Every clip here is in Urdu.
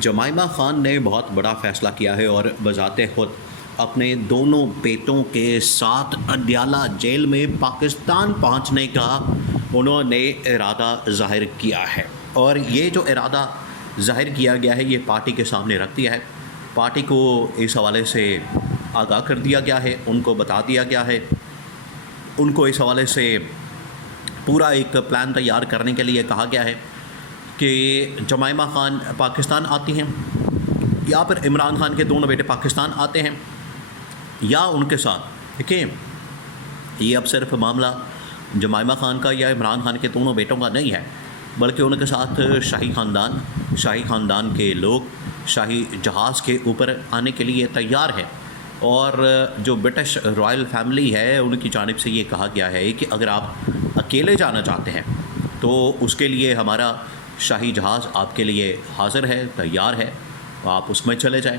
جمائمہ خان نے بہت بڑا فیصلہ کیا ہے اور بذات خود اپنے دونوں بیٹوں کے ساتھ اڈیالہ جیل میں پاکستان پہنچنے کا انہوں نے ارادہ ظاہر کیا ہے، اور یہ جو ارادہ ظاہر کیا گیا ہے یہ پارٹی کے سامنے رکھ دیا ہے۔ پارٹی کو اس حوالے سے آگاہ کر دیا گیا ہے، ان کو بتا دیا گیا ہے، ان کو اس حوالے سے پورا ایک پلان تیار کرنے کے لیے کہا گیا ہے کہ جمائمہ خان پاکستان آتی ہیں یا پھر عمران خان کے دونوں بیٹے پاکستان آتے ہیں یا ان کے ساتھ، دیکھیں یہ اب صرف معاملہ جمائمہ خان کا یا عمران خان کے دونوں بیٹوں کا نہیں ہے، بلکہ ان کے ساتھ شاہی خاندان کے لوگ شاہی جہاز کے اوپر آنے کے لیے تیار ہے۔ اور جو برٹش رائل فیملی ہے ان کی جانب سے یہ کہا گیا ہے کہ اگر آپ اکیلے جانا چاہتے ہیں تو اس کے لیے ہمارا شاہی جہاز آپ کے لیے حاضر ہے، تیار ہے، آپ اس میں چلے جائیں،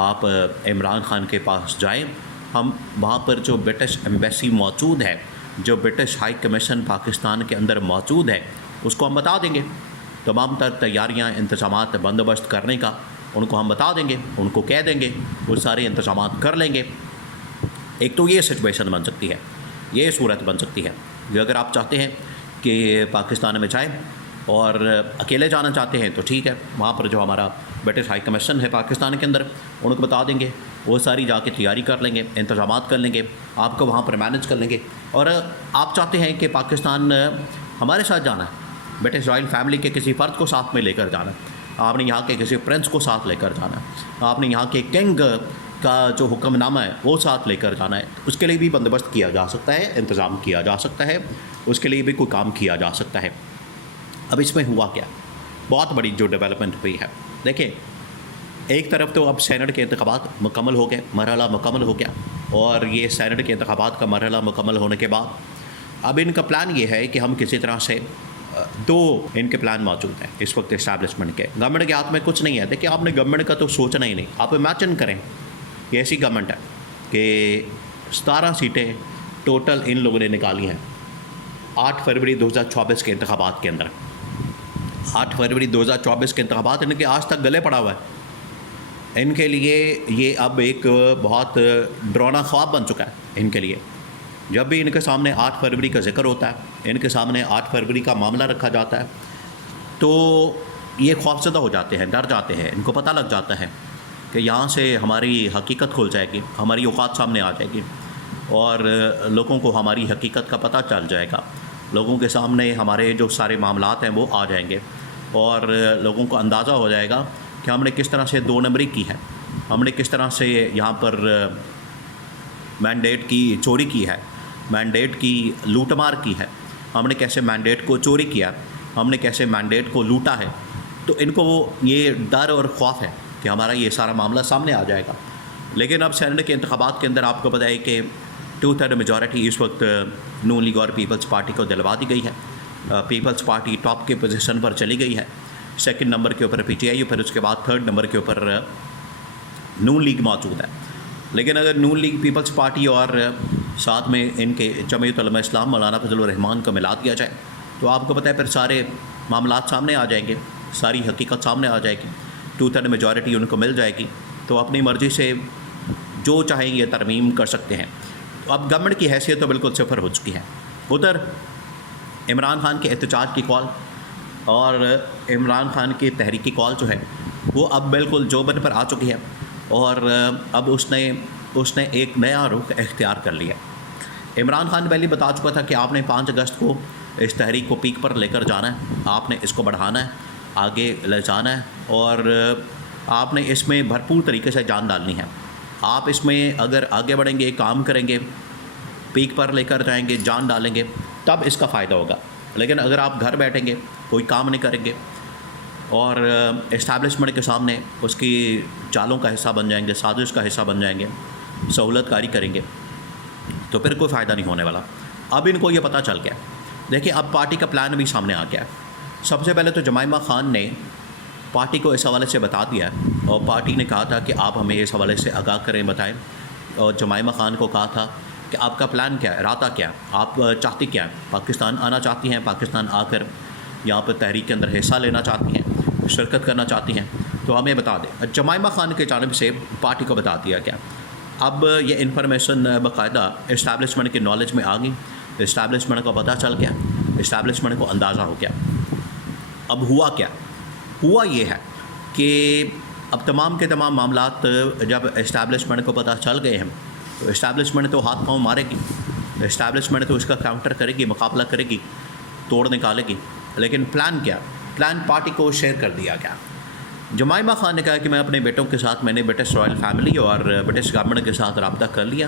آپ عمران خان کے پاس جائیں، ہم وہاں پر جو برٹش ایمبیسی موجود ہے، جو برٹش ہائی کمیشن پاکستان کے اندر موجود ہے، اس کو ہم بتا دیں گے تمام تر تیاریاں، انتظامات بندوبست کرنے کا ان کو ہم بتا دیں گے، ان کو کہہ دیں گے، وہ سارے انتظامات کر لیں گے۔ ایک تو یہ سچویشن بن سکتی ہے، یہ صورت بن سکتی ہے کہ اگر آپ چاہتے ہیں کہ پاکستان میں جائیں اور اکیلے جانا چاہتے ہیں تو ٹھیک ہے، وہاں پر جو ہمارا برٹش ہائی کمیشن ہے پاکستان کے اندر ان کو بتا دیں گے، وہ ساری جا کے تیاری کر لیں گے، انتظامات کر لیں گے، آپ کو وہاں پر مینج کر لیں گے۔ اور آپ چاہتے ہیں کہ پاکستان ہمارے ساتھ جانا ہے، برٹش رائل فیملی کے کسی فرد کو ساتھ میں لے کر جانا ہے، آپ نے یہاں کے کسی پرنس کو ساتھ لے کر جانا ہے، آپ نے یہاں کے کنگ کا جو حکم نامہ ہے وہ ساتھ لے کر جانا ہے، اس کے لیے بھی بندوبست کیا جا سکتا ہے، انتظام کیا جا سکتا ہے، اس کے لیے بھی کوئی کام کیا جا سکتا ہے۔ اب اس میں ہوا کیا، بہت بڑی جو ڈیولپمنٹ ہوئی ہے، دیکھیں ایک طرف تو اب سینٹ کے انتخابات مکمل ہو گئے، مرحلہ مکمل ہو گیا، اور یہ سینٹ کے انتخابات کا مرحلہ مکمل ہونے کے بعد اب ان کا پلان یہ ہے کہ ہم کسی طرح سے دو ان کے پلان موجود ہیں اس وقت اسٹیبلشمنٹ کے۔ گورنمنٹ کے ہاتھ میں کچھ نہیں ہے، دیکھیں آپ نے گورنمنٹ کا تو سوچنا ہی نہیں، آپ امیجن کریں کہ ایسی گورنمنٹ ہے کہ 17 سیٹیں ٹوٹل ان لوگوں نے نکالی ہیں 8 فروری 2024 کے انتخابات کے اندر۔ 8 فروری 2024 کے انتخابات ان کے آج تک گلے پڑا ہوا ہے، ان کے لیے یہ اب ایک بہت ڈراؤنا خواب بن چکا ہے ان کے لیے۔ جب بھی ان کے سامنے 8 فروری کا ذکر ہوتا ہے، ان کے سامنے 8 فروری کا معاملہ رکھا جاتا ہے تو یہ خوفزدہ ہو جاتے ہیں، ڈر جاتے ہیں، ان کو پتہ لگ جاتا ہے کہ یہاں سے ہماری حقیقت کھل جائے گی، ہماری اوقات سامنے آ جائے گی، اور لوگوں کو ہماری حقیقت کا پتہ چل جائے گا، لوگوں کے سامنے ہمارے جو سارے معاملات ہیں وہ آ جائیں گے، اور لوگوں کو اندازہ ہو جائے گا کہ ہم نے کس طرح سے 2 نمبری کی ہے، ہم نے کس طرح سے یہاں پر مینڈیٹ کی چوری کی ہے، مینڈیٹ کی لوٹ مار کی ہے، ہم نے کیسے مینڈیٹ کو چوری کیا، ہم نے کیسے مینڈیٹ کو لوٹا ہے۔ تو ان کو یہ ڈر اور خوف ہے کہ ہمارا یہ سارا معاملہ سامنے آ جائے گا۔ لیکن اب سینٹ کے انتخابات کے اندر آپ کو پتہ ہے کہ 2/3 میجورٹی اس وقت نون لیگ اور پیپلز پارٹی کو دلوا دی گئی ہے۔ پیپلز پارٹی ٹاپ کے پوزیشن پر چلی گئی ہے، 2nd نمبر کے اوپر PTI، پھر اس کے بعد 3rd نمبر کے اوپر نون لیگ موجود ہے۔ لیکن اگر نون لیگ، پیپلز پارٹی اور ساتھ میں ان کے جمعیت علماء اسلام مولانا فضل الرحمان کو ملا دیا جائے تو آپ کو پتہ ہے پھر سارے معاملات سامنے آ جائیں گے، ساری حقیقت سامنے آ جائے گی، 2/3 میجورٹی ان کو مل جائے گی، تو اپنی مرضی سے جو چاہیں یہ ترمیم کر سکتے ہیں۔ تو اب گورنمنٹ کی حیثیت تو بالکل صفر ہو چکی ہے۔ ادھر عمران خان کے احتجاج کی کال اور عمران خان کی تحریکی کال جو ہے وہ اب بالکل جوبن پر آ چکی ہے، اور اب اس نے ایک نیا رخ اختیار کر لیا۔ عمران خان پہلے بتا چکا تھا کہ آپ نے 5 اگست کو اس تحریک کو پیک پر لے کر جانا ہے، آپ نے اس کو بڑھانا ہے، آگے لے جانا ہے، اور آپ نے اس میں بھرپور طریقے سے جان ڈالنی ہے۔ آپ اس میں اگر آگے بڑھیں گے، کام کریں گے، پیک پر لے کر جائیں گے، جان ڈالیں گے، تب اس کا فائدہ ہوگا۔ لیکن اگر آپ گھر بیٹھیں گے، کوئی کام نہیں کریں گے اور اسٹیبلشمنٹ کے سامنے اس کی چالوں کا حصہ بن جائیں گے، سازش کا حصہ بن جائیں گے، سہولت کاری کریں گے، تو پھر کوئی فائدہ نہیں ہونے والا۔ اب ان کو یہ پتہ چل گیا، دیکھیں اب پارٹی کا پلان بھی سامنے آ گیا۔ سب سے پہلے تو جمائمہ خان نے پارٹی کو اس حوالے سے بتا دیا، اور پارٹی نے کہا تھا کہ آپ ہمیں اس حوالے سے آگاہ کریں، بتائیں، اور جمائمہ خان کو کہا تھا کہ آپ کا پلان کیا ہے، ارادہ کیا ہے، آپ چاہتی کیا ہیں، پاکستان آنا چاہتی ہیں، پاکستان آ کر یہاں پر تحریک کے اندر حصہ لینا چاہتی ہیں، شرکت کرنا چاہتی ہیں، تو ہمیں بتا دیں. جمائمہ خان کی جانب سے پارٹی کو بتا دیا گیا. اب یہ انفارمیشن باقاعدہ اسٹیبلشمنٹ کے نالج میں آ گئی. اسٹیبلشمنٹ کو پتہ چل گیا, اسٹیبلشمنٹ کو اندازہ ہو گیا. اب ہوا کیا؟ ہوا یہ ہے کہ اب تمام کے تمام معاملات جب اسٹیبلشمنٹ کو پتہ چل گئے ہیں تو اسٹیبلشمنٹ تو ہاتھ پاؤں مارے گی, اسٹیبلشمنٹ تو اس کا کاؤنٹر کرے گی, مقابلہ کرے گی, توڑ نکالے گی. لیکن پلان کیا؟ پلان پارٹی کو شیئر کر دیا گیا. جمائمہ خان نے کہا کہ میں اپنے بیٹوں کے ساتھ, میں نے برٹش رائل فیملی اور برٹش گورنمنٹ کے ساتھ رابطہ کر لیا,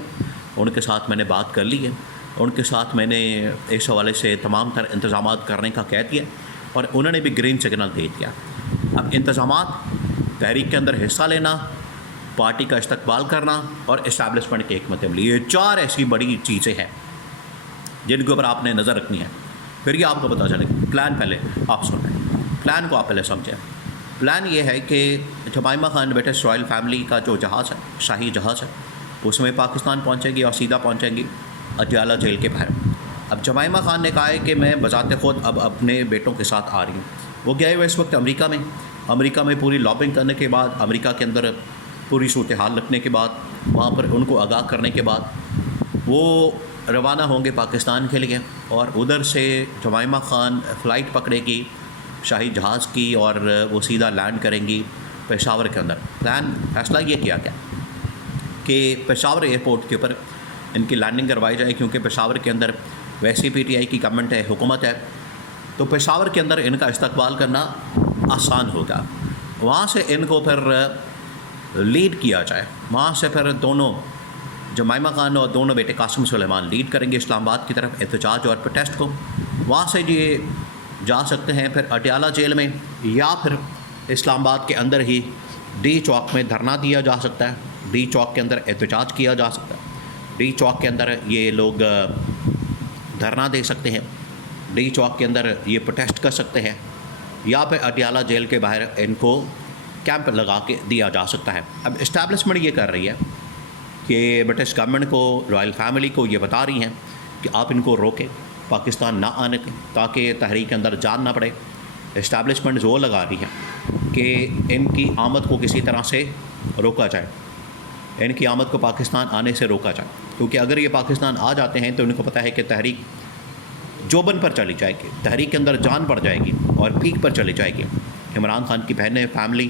ان کے ساتھ میں نے بات کر لی ہے, ان کے ساتھ میں نے اس حوالے سے تمام تر انتظامات کرنے کا کہہ دیا اور انہوں نے بھی گرین سگنل دے دیا. اب انتظامات, تحریک کے اندر حصہ لینا, پارٹی کا استقبال کرنا اور اسٹیبلشمنٹ کی حکمت عملی, یہ 4 ایسی بڑی چیزیں ہیں جن کے اوپر آپ نے نظر رکھنی ہے. پھر یہ آپ کو پتہ چلے گا. پلان پہلے آپ سن رہے ہیں, پلان کو آپ پہلے سمجھیں. پلان یہ ہے کہ Jemima Khan British Royal family کا جو جہاز ہے, شاہی جہاز ہے, اس میں پاکستان پہنچے گی اور سیدھا پہنچیں گی اڈیالہ جیل کے باہر. اب جمائمہ خان نے کہا ہے کہ میں بذات خود اب اپنے بیٹوں کے ساتھ آ رہی ہوں. وہ گئے ہوئے اس وقت امریکہ میں پوری لابنگ کرنے کے بعد, امریکہ کے اندر پوری صورتحال رکھنے کے بعد, وہاں پر ان کو آگاہ کرنے کے بعد وہ روانہ ہوں گے پاکستان کے لیے. اور ادھر سے جمائمہ خان فلائٹ پکڑے گی شاہی جہاز کی اور وہ سیدھا لینڈ کریں گی پشاور کے اندر. پلان فیصلہ یہ کیا گیا کہ پشاور ایئرپورٹ کے اوپر ان کی لینڈنگ کروائی جائے, کیونکہ پشاور کے اندر ویسی پی ٹی آئی کی گورنمنٹ ہے, حکومت ہے, تو پشاور کے اندر ان کا استقبال کرنا آسان ہوگا. وہاں سے ان کو پھر لیڈ کیا جائے, وہاں سے پھر دونوں جمائمہ خان اور دونوں بیٹے قاسم سلیمان لیڈ کریں گے اسلام آباد کی طرف احتجاج اور پروٹیسٹ کو. وہاں سے یہ جا سکتے ہیں پھر اڈیالہ جیل میں, یا پھر اسلام آباد کے اندر ہی ڈی چوک میں دھرنا دیا جا سکتا ہے, ڈی چوک کے اندر احتجاج کیا جا سکتا ہے, ڈی چوک کے اندر یہ لوگ دھرنا دے سکتے ہیں, ڈی چوک کے اندر یہ پروٹیسٹ کر سکتے ہیں, یا پھر اڈیالہ جیل کے باہر ان کو کیمپ لگا کے دیا جا سکتا ہے. اب اسٹیبلشمنٹ یہ کر رہی ہے کہ برٹش گورنمنٹ کو, رائل فیملی کو یہ بتا رہی ہیں کہ آپ ان کو روکیں, پاکستان نہ آنے دیں تاکہ تحریک کے اندر جان نہ پڑے. اسٹیبلشمنٹ زور لگا رہی ہے کہ ان کی آمد کو کسی طرح سے روکا جائے, ان کی آمد کو پاکستان آنے سے روکا جائے, کیونکہ اگر یہ پاکستان آ جاتے ہیں تو ان کو پتہ ہے کہ تحریک جوبن پر چلی جائے گی, تحریک کے اندر جان پڑ جائے گی اور پیک پر چلی جائے گی. عمران خان کی بہنیں, فیملی,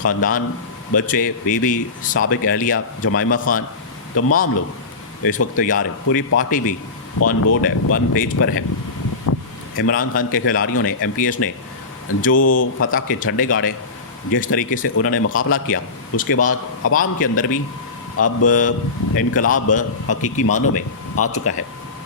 خاندان, بچے, بیوی, سابق اہلیہ, جمائمہ خان, تمام لوگ اس وقت تیار ہیں. پوری پارٹی بھی آن بورڈ ہے, 1 پیج پر ہے. عمران خان کے کھلاڑیوں نے, ایم پی ایس نے جو فتح کے جھنڈے گاڑے, جس طریقے سے انہوں نے مقابلہ کیا, اس کے بعد عوام کے اندر بھی اب انقلاب حقیقی معنوں میں آ چکا ہے.